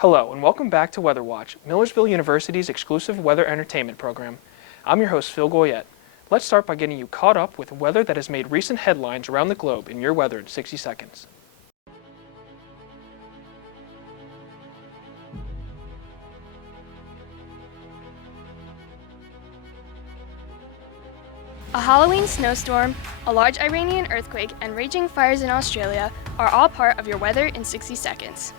Hello and welcome back to Weather Watch, Millersville University's exclusive weather entertainment program. I'm your host Phil Goyette. Let's start by getting you caught up with weather that has made recent headlines around the globe in your weather in 60 seconds. A Halloween snowstorm, a large Iranian earthquake, and raging fires in Australia are all part of your weather in 60 seconds.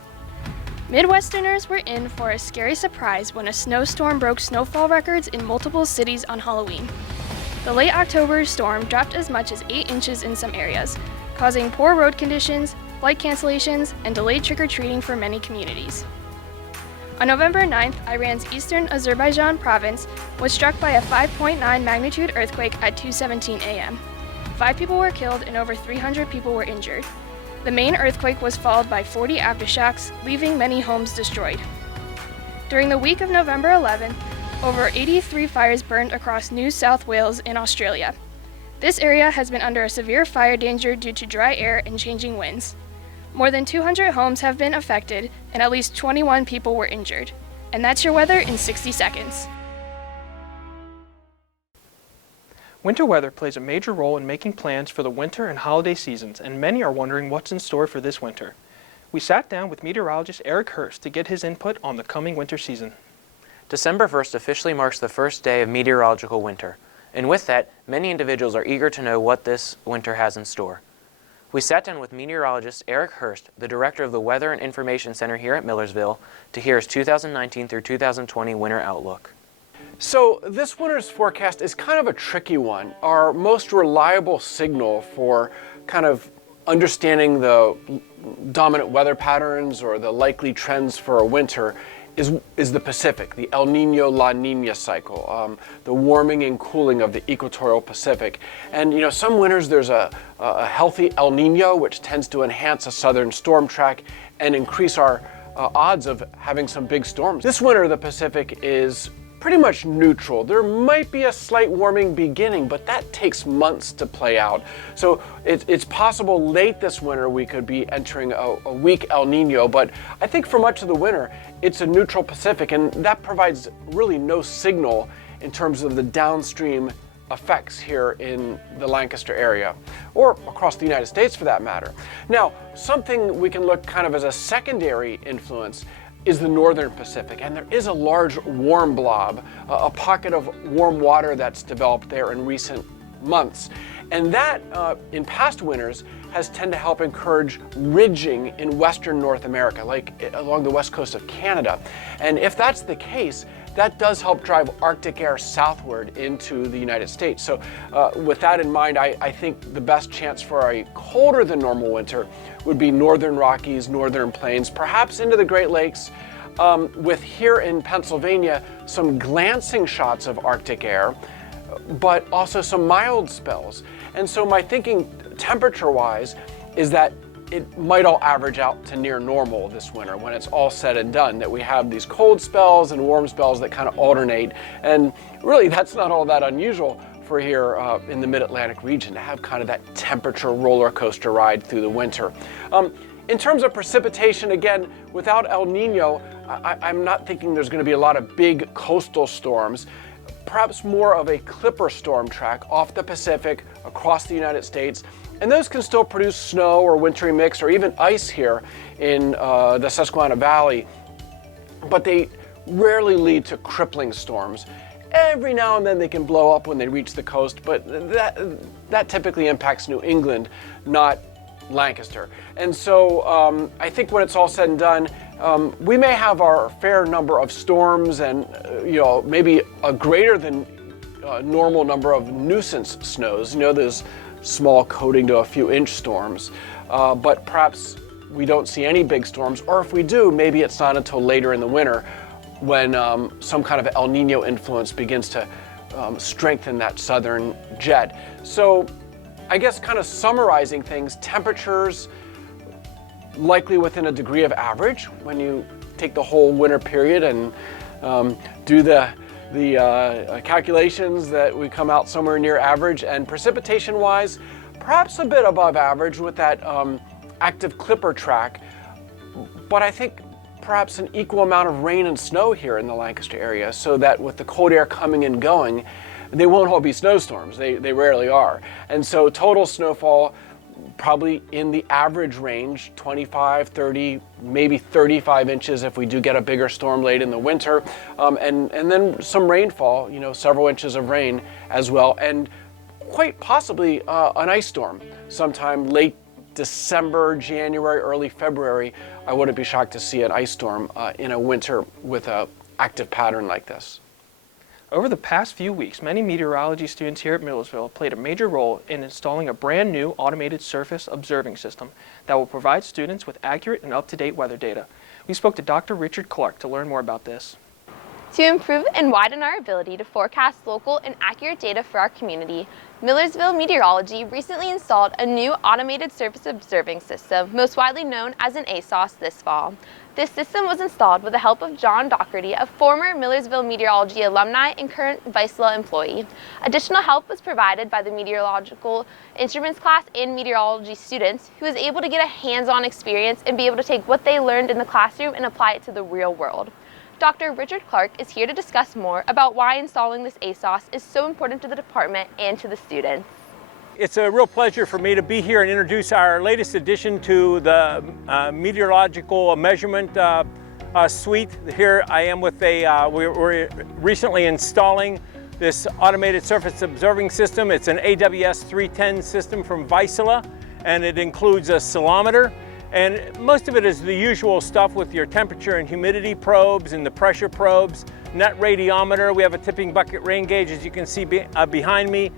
Midwesterners were in for a scary surprise when a snowstorm broke snowfall records in multiple cities on Halloween. The late October storm dropped as much as 8 inches in some areas, causing poor road conditions, flight cancellations, and delayed trick-or-treating for many communities. On November 9th, Iran's eastern Azerbaijan province was struck by a 5.9 magnitude earthquake at 2:17 a.m. 5 people were killed and over 300 people were injured. The main earthquake was followed by 40 aftershocks, leaving many homes destroyed. During the week of November 11th, over 83 fires burned across New South Wales in Australia. This area has been under a severe fire danger due to dry air and changing winds. More than 200 homes have been affected and at least 21 people were injured. And that's your weather in 60 seconds. Winter weather plays a major role in making plans for the winter and holiday seasons, and many are wondering what's in store for this winter. We sat down with meteorologist Eric Hörst to get his input on the coming winter season. December 1st officially marks the first day of meteorological winter, and with that, many individuals are eager to know what this winter has in store. We sat down with meteorologist Eric Hörst, the director of the Weather and Information Center here at Millersville, to hear his 2019 through 2020 winter outlook. So this winter's forecast is kind of a tricky one. Our most reliable signal for kind of understanding the dominant weather patterns or the likely trends for a winter is the Pacific, the El Nino-La Nina cycle, the warming and cooling of the equatorial Pacific. And you know, some winters there's a healthy El Nino, which tends to enhance a southern storm track and increase our odds of having some big storms. This winter the Pacific is pretty much neutral. There might be a slight warming beginning, but that takes months to play out. So it's possible late this winter we could be entering a weak El Nino, but I think for much of the winter it's a neutral Pacific, and that provides really no signal in terms of the downstream effects here in the Lancaster area, or across the United States for that matter. Now, something we can look kind of as a secondary influence is the northern Pacific, and there is a large warm blob, a pocket of warm water that's developed there in recent months. And that, in past winters, has tended to help encourage ridging in western North America, like along the west coast of Canada. And if that's the case, that does help drive Arctic air southward into the United States. So with that in mind, I think the best chance for a colder than normal winter would be northern Rockies, northern plains, perhaps into the Great Lakes, with here in Pennsylvania some glancing shots of Arctic air, but also some mild spells. And so my thinking temperature-wise is that it might all average out to near normal this winter when it's all said and done, that we have these cold spells and warm spells that kind of alternate. And really that's not all that unusual for here in the mid-Atlantic region to have kind of that temperature roller coaster ride through the winter. In terms of precipitation, again, without El Nino, I'm not thinking there's going to be a lot of big coastal storms. Perhaps more of a clipper storm track off the Pacific across the United States. And those can still produce snow or wintry mix or even ice here in the Susquehanna Valley, but they rarely lead to crippling storms. Every now and then they can blow up when they reach the coast, but that typically impacts New England, not Lancaster. And so I think when it's all said and done, we may have our fair number of storms and maybe a greater than normal number of nuisance snows, those small coating to a few inch storms, but perhaps we don't see any big storms, or if we do, maybe it's not until later in the winter when some kind of El Nino influence begins to strengthen that southern jet. So I guess kind of summarizing things, temperatures likely within a degree of average when you take the whole winter period and do the calculations that we come out somewhere near average, and precipitation wise perhaps a bit above average with that active clipper track, but I think perhaps an equal amount of rain and snow here in the Lancaster area, so that with the cold air coming and going, they won't all be snowstorms. They rarely are. And so total snowfall probably in the average range, 25, 30, maybe 35 inches if we do get a bigger storm late in the winter. And then some rainfall, several inches of rain as well. And quite possibly an ice storm sometime late December, January, early February. I wouldn't be shocked to see an ice storm in a winter with an active pattern like this. Over the past few weeks, many meteorology students here at Millersville played a major role in installing a brand new automated surface observing system that will provide students with accurate and up-to-date weather data. We spoke to Dr. Richard Clark to learn more about this. To improve and widen our ability to forecast local and accurate data for our community, Millersville Meteorology recently installed a new automated surface observing system, most widely known as an ASOS, this fall. This system was installed with the help of John Doherty, a former Millersville Meteorology alumni and current Vaisala employee. Additional help was provided by the meteorological instruments class and meteorology students, who was able to get a hands-on experience and be able to take what they learned in the classroom and apply it to the real world. Dr. Richard Clark is here to discuss more about why installing this ASOS is so important to the department and to the students. It's a real pleasure for me to be here and introduce our latest addition to the meteorological measurement suite. Here I am with we're recently installing this automated surface observing system. It's an AWS 310 system from Vaisala, and it includes a ceilometer. And most of it is the usual stuff with your temperature and humidity probes and the pressure probes, net radiometer. We have a tipping bucket rain gauge, as you can see behind me.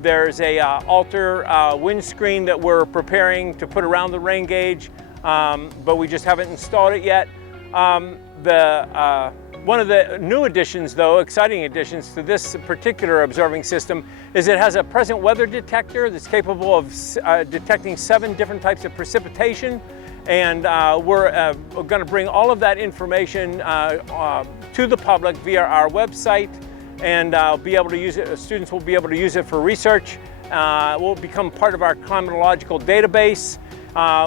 There's a altar windscreen that we're preparing to put around the rain gauge, but we just haven't installed it yet. One of the new additions, though, exciting additions to this particular observing system, is it has a present weather detector that's capable of detecting 7 different types of precipitation. And we're going to bring all of that information to the public via our website, and be able to use it. Students will be able to use it for research. It will become part of our climatological database.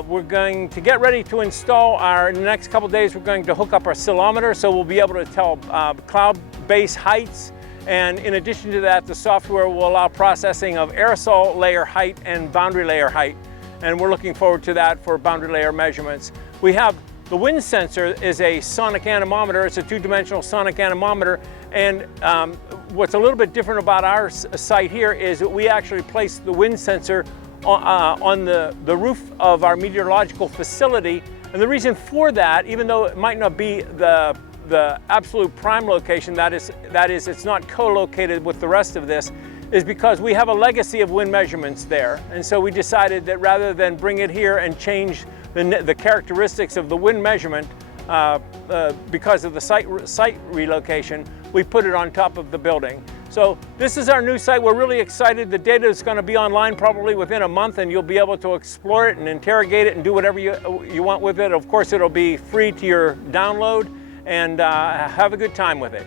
We're going to get ready to install in the next couple days. We're going to hook up our ceilometer, so we'll be able to tell cloud base heights. And in addition to that, the software will allow processing of aerosol layer height and boundary layer height. And we're looking forward to that for boundary layer measurements. We have the wind sensor is a sonic anemometer. It's a 2-dimensional sonic anemometer. And what's a little bit different about our site here is that we actually place the wind sensor on the roof of our meteorological facility. And the reason for that, even though it might not be the absolute prime location, that is it's not co-located with the rest of this, is because we have a legacy of wind measurements there. And so we decided that rather than bring it here and change the characteristics of the wind measurement because of the site relocation, we put it on top of the building. So this is our new site. We're really excited. The data is going to be online probably within a month, and you'll be able to explore it and interrogate it and do whatever you want with it. Of course, it'll be free to your download, and have a good time with it.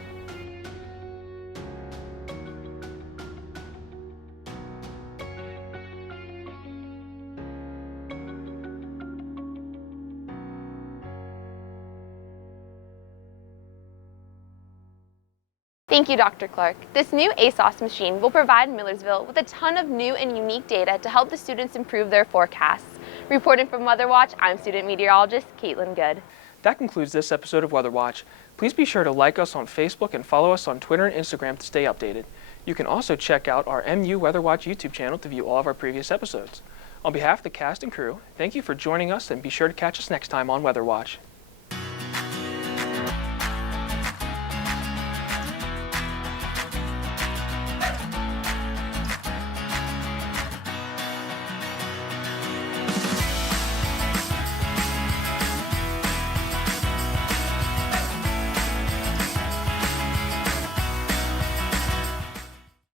Thank you, Dr. Clark. This new ASOS machine will provide Millersville with a ton of new and unique data to help the students improve their forecasts. Reporting from Weather Watch, I'm student meteorologist Caitlin Good. That concludes this episode of Weather Watch. Please be sure to like us on Facebook and follow us on Twitter and Instagram to stay updated. You can also check out our MU Weather Watch YouTube channel to view all of our previous episodes. On behalf of the cast and crew, thank you for joining us, and be sure to catch us next time on Weather Watch.